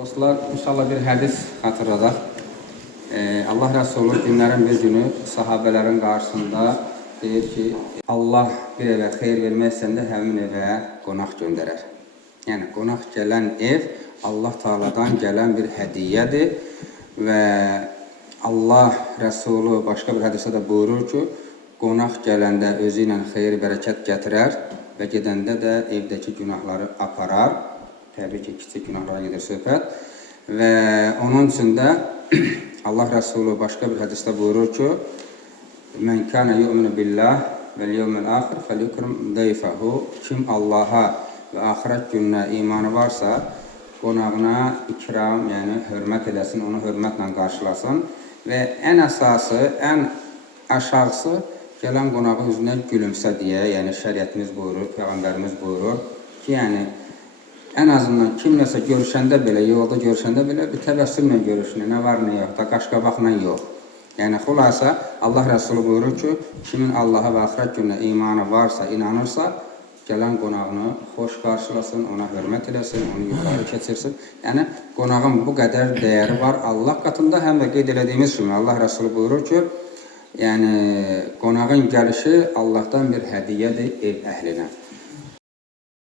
Dostlar, inşallah bir hədis xatırladaq. Allah Rəsulü günlərin bir günü sahabələrin qarşısında deyir ki, Allah bir evə xeyir verməzsən də həmin evə qonaq göndərər. Yəni, qonaq gələn ev Allah Taala'dan gələn bir hədiyyədir və Allah Rəsulü başqa bir hədisdə də buyurur ki, qonaq gələndə özü ilə xeyir, bərəkət gətirər və gedəndə də evdəki günahları aparar. Təbii ki, kiçik günahlara gedir söhbət. Və onun üçün də Allah Rəsulü başqa bir hədisdə buyurur ki, Mən kənə yu'minu billah vəl yevmil axir fəliyukrim dayfahu. Kim Allaha və axirət gününə imanı varsa, qonağına ikram, yəni hörmət eləsin, onu hörmətlə qarşılasın və ən əsası, ən aşağısı gələn qonağı üzünə gülümsə deyə, yəni şəriətimiz buyurur, Peyğəmbərimiz buyurur ki, yəni ən azından kimləsə görüşəndə belə, yolda görüşəndə belə bir təbəssümlə görüşünə, nə var, nə yox, da qaşqabaqla yox. Yəni, xulasa, Allah Rəsulü buyurur ki, kimin Allaha və axirət gününə imanı varsa, inanırsa, gələn qonağını xoş qarşılasın, ona hörmət eləsin, onu yuxarı keçirsin. Yəni, qonağın bu qədər dəyəri var Allah qatında, həm də qeyd elədiyimiz kimi Allah Rəsulü buyurur ki, yəni, qonağın gəlişi Allahdan bir hədiyyədir ev əhlinə.